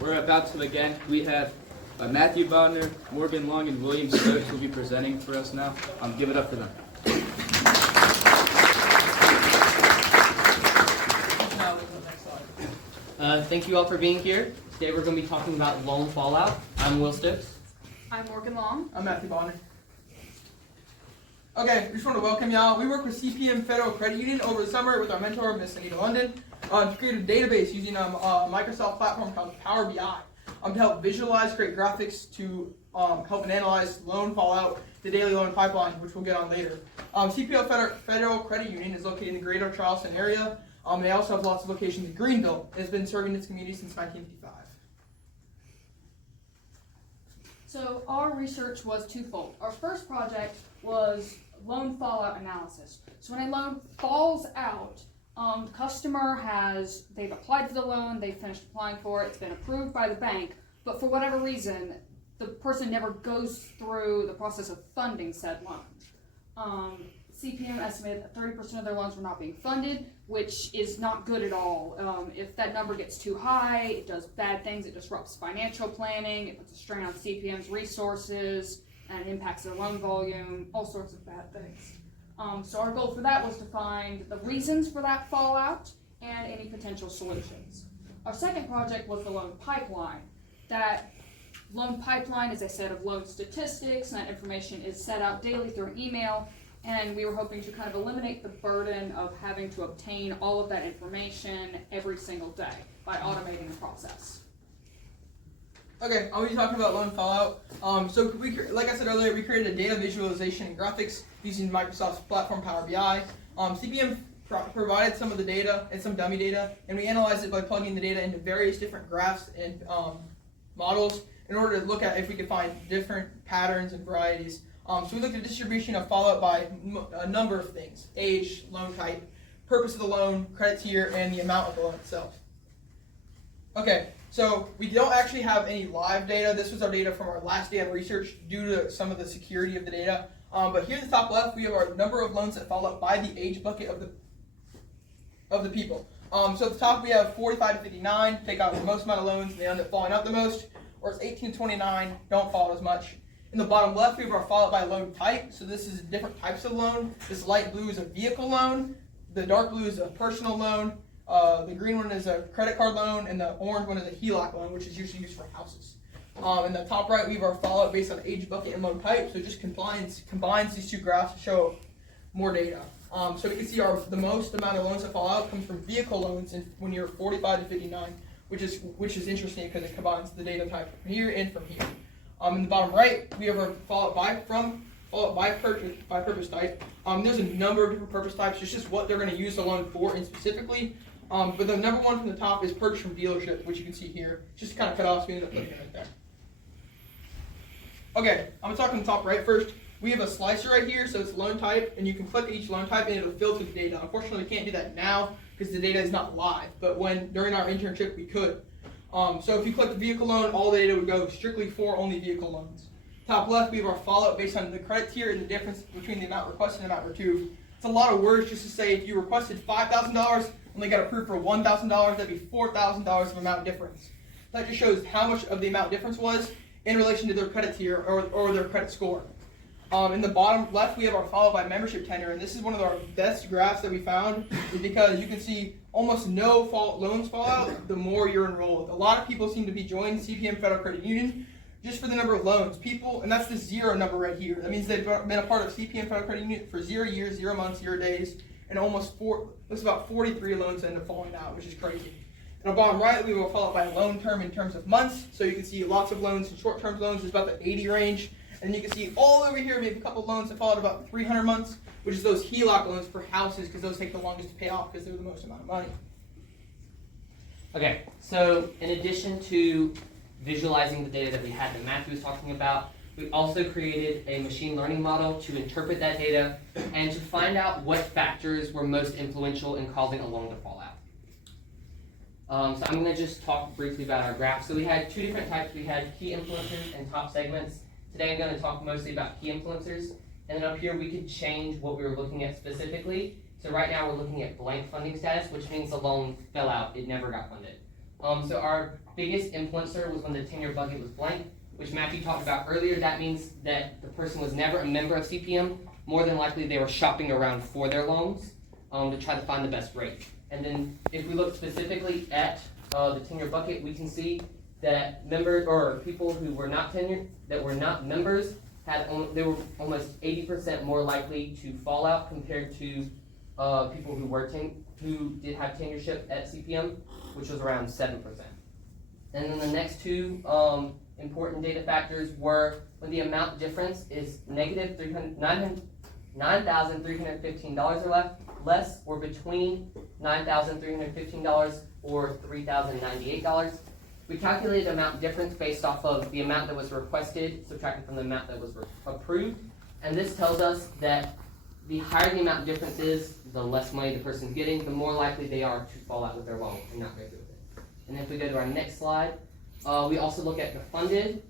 We're about to begin. We have Matthew Bonner, Morgan Long, and William Stokes will be presenting for us now. Give it up for them. Thank you all for being here. Today we're going to be talking about loan fallout. I'm Will Stokes. I'm Morgan Long. I'm Matthew Bonner. Okay, we just want to welcome y'all. We work with CPM Federal Credit Union over the summer with our mentor, Miss Anita London, to create a database using a Microsoft platform called Power BI to help visualize, create graphics to help and analyze loan fallout, the daily loan pipeline, which we'll get on later. CPL Federal Credit Union is located in the greater Charleston area. They also have lots of locations in Greenville. It's been serving its community since 1955. So our research was twofold. Our first project was loan fallout analysis. So when a loan falls out, the customer they've applied for the loan, they've finished applying for it, it's been approved by the bank, but for whatever reason, the person never goes through the process of funding said loan. CPM estimated that 30% of their loans were not being funded, which is not good at all. If that number gets too high, it does bad things. It disrupts financial planning, it puts a strain on CPM's resources, and it impacts their loan volume, all sorts of bad things. So our goal for that was to find the reasons for that fallout and any potential solutions. Our second project was the loan pipeline. That loan pipeline is a set of loan statistics, and that information is set out daily through an email. And we were hoping to kind of eliminate the burden of having to obtain all of that information every single day by automating the process. Okay, I'll be talking about loan fallout. Like I said earlier, we created a data visualization and graphics using Microsoft's platform Power BI. CPM provided some of the data and some dummy data, and we analyzed it by plugging the data into various different graphs and models in order to look at if we could find different patterns and varieties. So we looked at distribution of fallout by a number of things: age, loan type, purpose of the loan, credit tier, and the amount of the loan itself. Okay, so we don't actually have any live data. This was our data from our last day of research due to some of the security of the data. But here in the top left, we have our number of loans that fall out by the age bucket of the people. So at the top, we have 45 to 59, take out the most amount of loans, and they end up falling out the most, whereas 18 to 29 don't fall out as much. In the bottom left, we have our fallout by loan type. So this is different types of loan. This light blue is a vehicle loan. The dark blue is a personal loan. The green one is a credit card loan, and the orange one is a HELOC loan, which is usually used for houses. In the top right, we have our fallout based on age bucket and loan type. So it just combines these two graphs to show more data. So we can see the most amount of loans that fall out comes from vehicle loans when you're 45 to 59, which is interesting because it combines the data type from here and from here. In the bottom right, we have our fallout by purpose type. There's a number of different purpose types. It's just what they're going to use the loan for, and specifically. But the number one from the top is purchase from dealership, which you can see here. Just kind of cut off, so we end up looking at it there. Okay, I'm going to talk on the top right first. We have a slicer right here, so it's loan type, and you can click each loan type, and it'll filter the data. Unfortunately, we can't do that now because the data is not live. But during our internship, we could. So if you click the vehicle loan, all the data would go strictly for only vehicle loans. Top left, we have our fallout based on the credit tier and the difference between the amount requested and the amount retrieved. It's a lot of words just to say if you requested $5,000, only got approved for $1,000, that'd be $4,000 of amount difference. That just shows how much of the amount difference was in relation to their credit tier or their credit score. In the bottom left, we have our fallout by membership tenure, and this is one of our best graphs that we found because you can see almost no loans fall out the more you're enrolled. A lot of people seem to be joining CPM Federal Credit Union just for the number of loans. People, and that's the zero number right here. That means they've been a part of CPM Federal Credit Union for 0 years, 0 months, 0 days, and that's about 43 loans end up falling out, which is crazy. In the bottom right, we will follow up by loan term in terms of months. So you can see lots of loans and short-term loans is about the 80 range. And you can see all over here, we have a couple of loans that fall out about 300 months, which is those HELOC loans for houses because those take the longest to pay off because they're the most amount of money. Okay, so in addition to visualizing the data that we had that Matthew was talking about, we also created a machine learning model to interpret that data and to find out what factors were most influential in causing a loan to fall out. So I'm going to just talk briefly about our graph. So we had two different types. We had key influencers and top segments. Today I'm going to talk mostly about key influencers. And then up here we could change what we were looking at specifically. So right now we're looking at blank funding status, which means the loan fell out. It never got funded. So our biggest influencer was when the tenure bucket was blank, which Matthew talked about earlier. That means that the person was never a member of CPM. More than likely, they were shopping around for their loans to try to find the best rate. And then if we look specifically at the tenure bucket, we can see that members or people who were not tenured, that were not members, they were almost 80% more likely to fall out compared to people who did have tenureship at CPM, which was around 7%. And then the next two important data factors were when the amount difference is negative $9,315 or less, or between $9,315 or $3,098. We calculated amount difference based off of the amount that was requested, subtracted from the amount that was approved. And this tells us that the higher the amount difference is, the less money the person's getting, the more likely they are to fall out with their loan and not go through with it. And if we go to our next slide, we also look at the funded.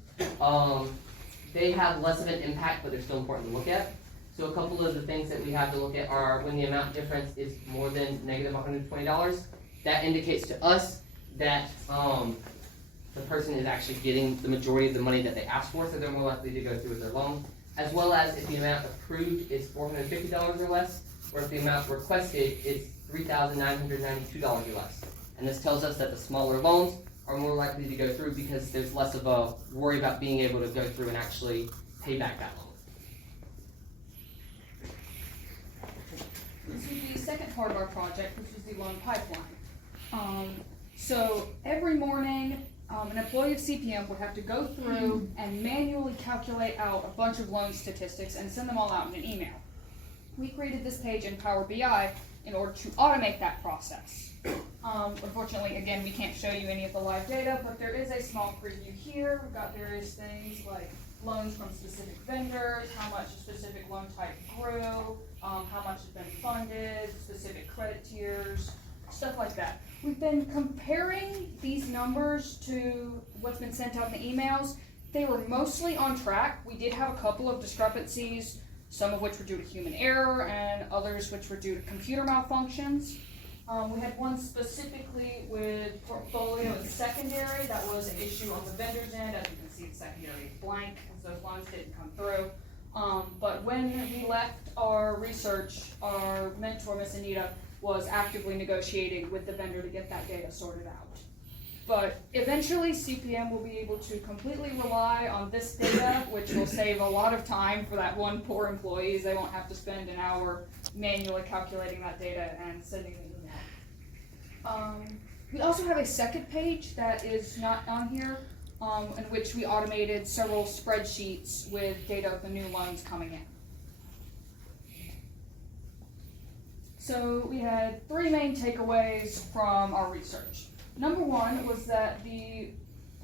They have less of an impact, but they're still important to look at. So a couple of the things that we have to look at are when the amount difference is more than negative $120. That indicates to us that the person is actually getting the majority of the money that they asked for, so they're more likely to go through with their loan. As well as if the amount approved is $450 or less, or if the amount requested is $3,992 or less. And this tells us that the smaller loans are more likely to go through because there's less of a worry about being able to go through and actually pay back that loan. This is the second part of our project, which is the loan pipeline. So every morning, an employee of CPM would have to go through and manually calculate out a bunch of loan statistics and send them all out in an email. We created this page in Power BI in order to automate that process. Unfortunately, again, we can't show you any of the live data, but there is a small preview here. We've got various things like loans from specific vendors, how much a specific loan type grew, how much has been funded, specific credit tiers, stuff like that. We've been comparing these numbers to what's been sent out in the emails. They were mostly on track. We did have a couple of discrepancies, some of which were due to human error and others which were due to computer malfunctions. We had one specifically with portfolio and secondary. That was an issue on the vendor's end. As you can see, the secondary is blank because those loans didn't come through. But when we left our research, our mentor, Miss Anita, was actively negotiating with the vendor to get that data sorted out. But eventually CPM will be able to completely rely on this data, which will save a lot of time for that one poor employee. They won't have to spend an hour manually calculating that data and sending the email. We also have a second page that is not on here, in which we automated several spreadsheets with data of the new loans coming in. So we had three main takeaways from our research. Number one was that the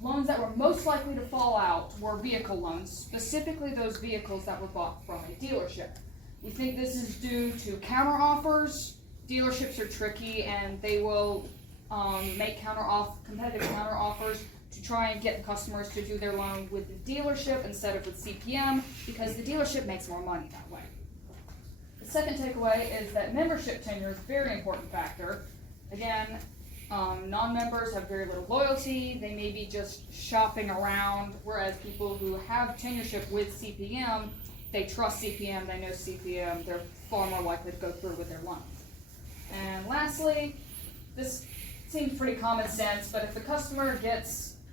loans that were most likely to fall out were vehicle loans, specifically those vehicles that were bought from a dealership. We think this is due to counteroffers. Dealerships are tricky and they will make competitive counteroffers to try and get the customers to do their loan with the dealership instead of with CPM because the dealership makes more money that way. The second takeaway is that membership tenure is a very important factor. Again, non-members have very little loyalty. They may be just shopping around, whereas people who have tenureship with CPM, they trust CPM, they know CPM, they're far more likely to go through with their loans. And lastly, this seems pretty common sense, but if the customer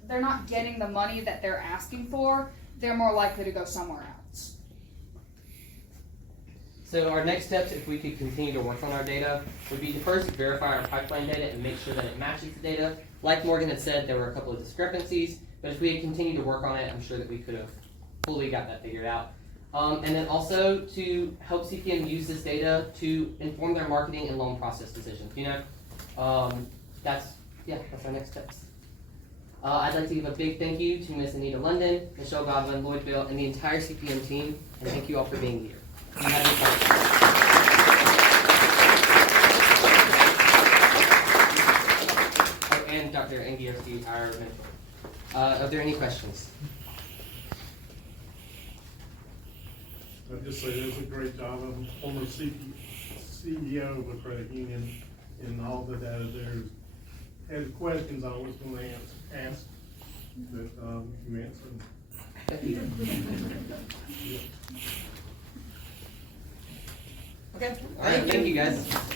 they're not getting the money that they're asking for, they're more likely to go somewhere else. So our next steps, if we could continue to work on our data, would be to first verify our pipeline data and make sure that it matches the data. Like Morgan had said, there were a couple of discrepancies, but if we had continued to work on it, I'm sure that we could have fully got that figured out. And then also to help CPM use this data to inform their marketing and loan process decisions. That's our next steps. I'd like to give a big thank you to Miss Anita London, Michelle Godwin, Lloyd Bill, and the entire CPM team, and thank you all for being here. Do you have any questions? Oh, and Dr. Angierski, our mentor. Are there any questions? I'd just say it was a great job. I'm former CEO of a credit union, and all the data there had questions I was gonna ask, that, you answered. Okay. All right, thank you guys.